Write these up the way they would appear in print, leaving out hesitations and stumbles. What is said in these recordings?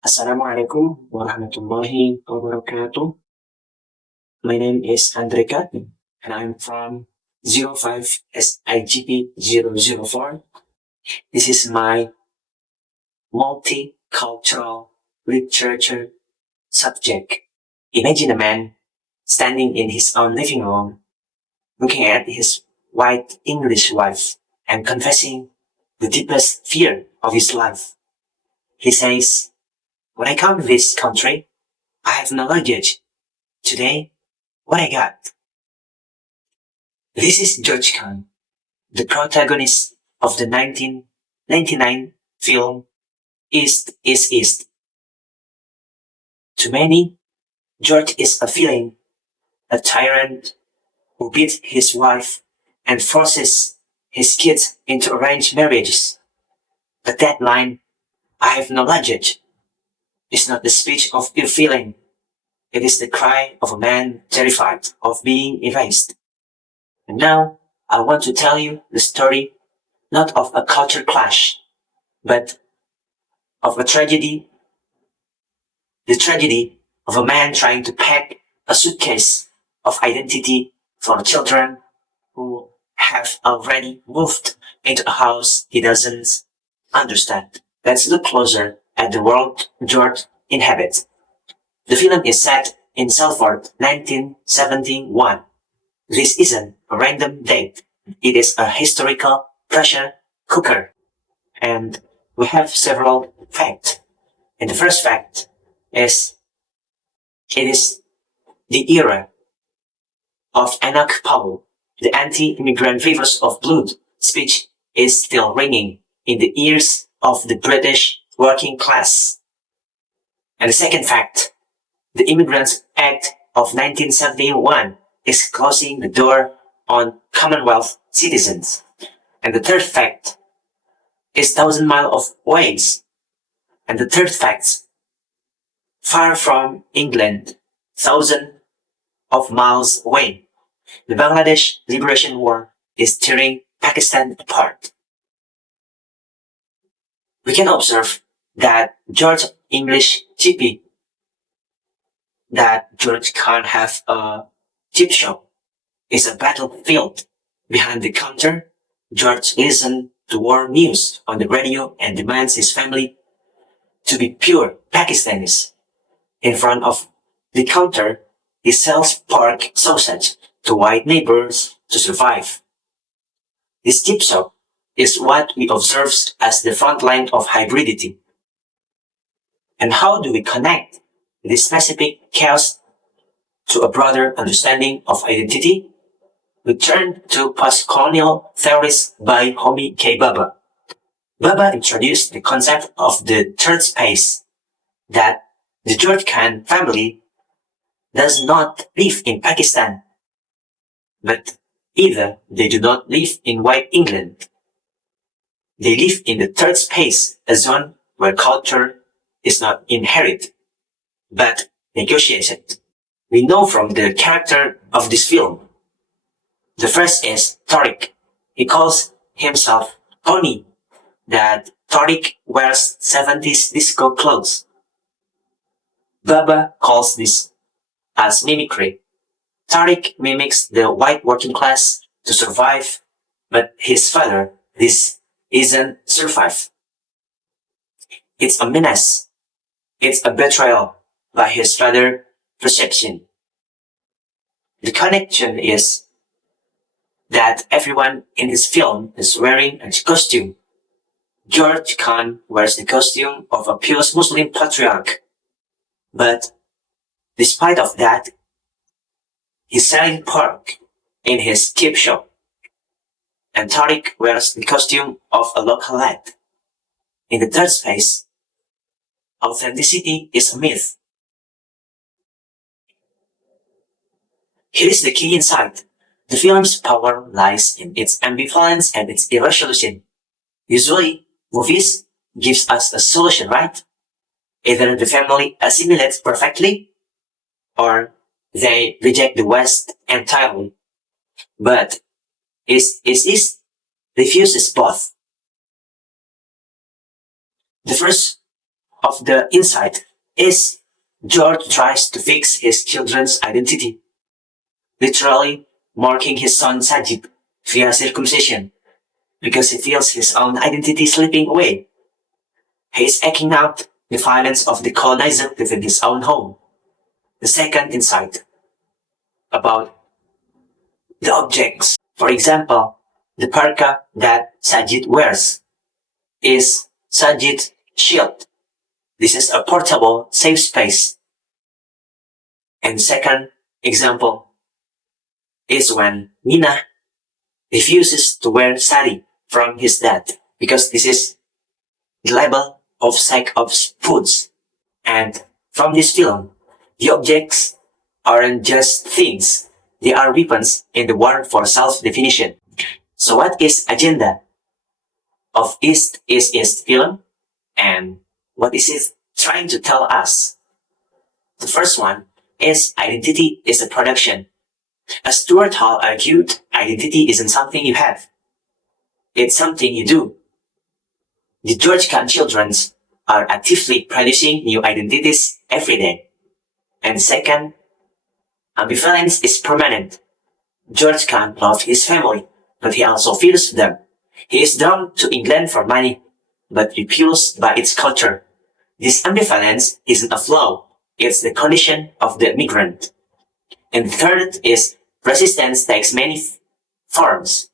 Assalamualaikum warahmatullahi wabarakatuh. My name is Andreka and I'm from 05SIGP004. This is my multicultural literature subject. Imagine a man standing in his own living room, looking at his white English wife and confessing the deepest fear of his life. He says, "When I come to this country, I have no luggage. Today, what I got." This is George Khan, the protagonist of the 1999 film East is East. To many, George is a villain, a tyrant who beats his wife and forces his kids into arranged marriages. But that line, "I have no luggage," is not the speech of ill feeling. It is the cry of a man terrified of being erased. And now, I want to tell you the story not of a culture clash, but of a tragedy, the tragedy of a man trying to pack a suitcase of identity for children who have already moved into a house he doesn't understand. Let's look closer at the world George inhabits. The film is set in Salford, 1971. This isn't a random date. It is a historical pressure cooker. And we have several facts. And the first fact is it is the era of Enoch Powell. The anti-immigrant rivers of blood speech is still ringing in the ears of the British working class. And the second fact, the Immigrants Act of 1971 is closing the door on Commonwealth citizens. And the third fact is 1,000 miles of ways. And the third fact, far from England, thousands of miles away, the Bangladesh Liberation War is tearing Pakistan apart. We can observe that George can't have a chip shop is a battlefield. Behind the counter, George listens to war news on the radio and demands his family to be pure Pakistanis. In front of the counter, he sells pork sausage to white neighbors to survive. This chip shop is what we observe as the front line of hybridity. And how do we connect this specific chaos to a broader understanding of identity? We turn to post-colonial theories by Homi K. Bhabha. Bhabha introduced the concept of the third space, that the George Khan family does not live in Pakistan, but either they do not live in white England. They live in the third space, a zone where culture is not inherited, but negotiated. We know from the character of this film. The first is Tariq. He calls himself Tony, that Tariq wears 70s disco clothes. Bhabha calls this as mimicry. Tariq mimics the white working class to survive, but his father, this isn't survive. It's a menace. It's a betrayal by his father's perception. The connection is that everyone in his film is wearing a costume. George Khan wears the costume of a pious Muslim patriarch. But despite of that, he's selling pork in his chip shop. And Tariq wears the costume of a local lad. In the third space, authenticity is a myth. Here is the key insight. The film's power lies in its ambivalence and its irresolution. Usually, movies gives us a solution, right? Either the family assimilates perfectly, or they reject the West entirely. But East refuses both. The first of the inside is George tries to fix his children's identity, literally marking his son Sajid via circumcision, because he feels his own identity slipping away. He is acting out the violence of the colonizer within his own home. The second insight about the objects. For example, the parka that Sajid wears is Sajid's shield. This is a portable, safe space. And second example is when Nina refuses to wear sari from his dad because this is the label of sack of foods. And from this film, the objects aren't just things, they are weapons in the war for self-definition. So what is agenda of East is East film, and what is it trying to tell us? The first one is identity is a production. As Stuart Hall argued, identity isn't something you have. It's something you do. The Georgetown children are actively producing new identities every day. And second, ambivalence is permanent. Georgetown loves his family, but he also fears them. He is drawn to England for money, but repulsed by its culture. This ambivalence isn't a flaw, it's the condition of the migrant. And the third is resistance takes many forms.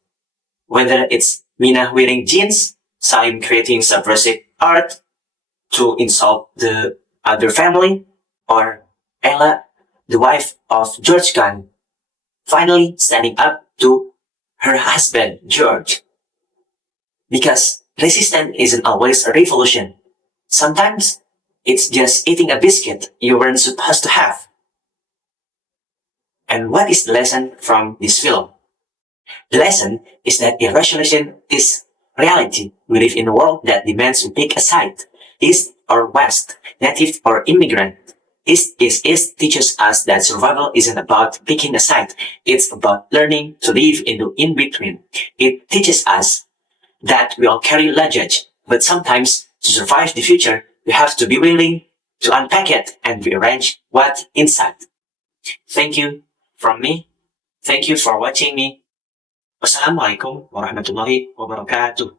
Whether it's Mina wearing jeans, Salim creating subversive art to insult the other family, or Ella, the wife of George Khan, finally standing up to her husband, George. Because resistance isn't always a revolution. Sometimes it's just eating a biscuit you weren't supposed to have. And what is the lesson from this film? The lesson is that irresolution is reality. We live in a world that demands we pick a side, East or West, native or immigrant. East is East teaches us that survival isn't about picking a side. It's about learning to live in the in-between. It teaches us that we all carry luggage, but sometimes to survive the future, we have to be willing to unpack it and rearrange what's inside. Thank you from me. Thank you for watching me. Wassalamualaikum warahmatullahi wabarakatuh.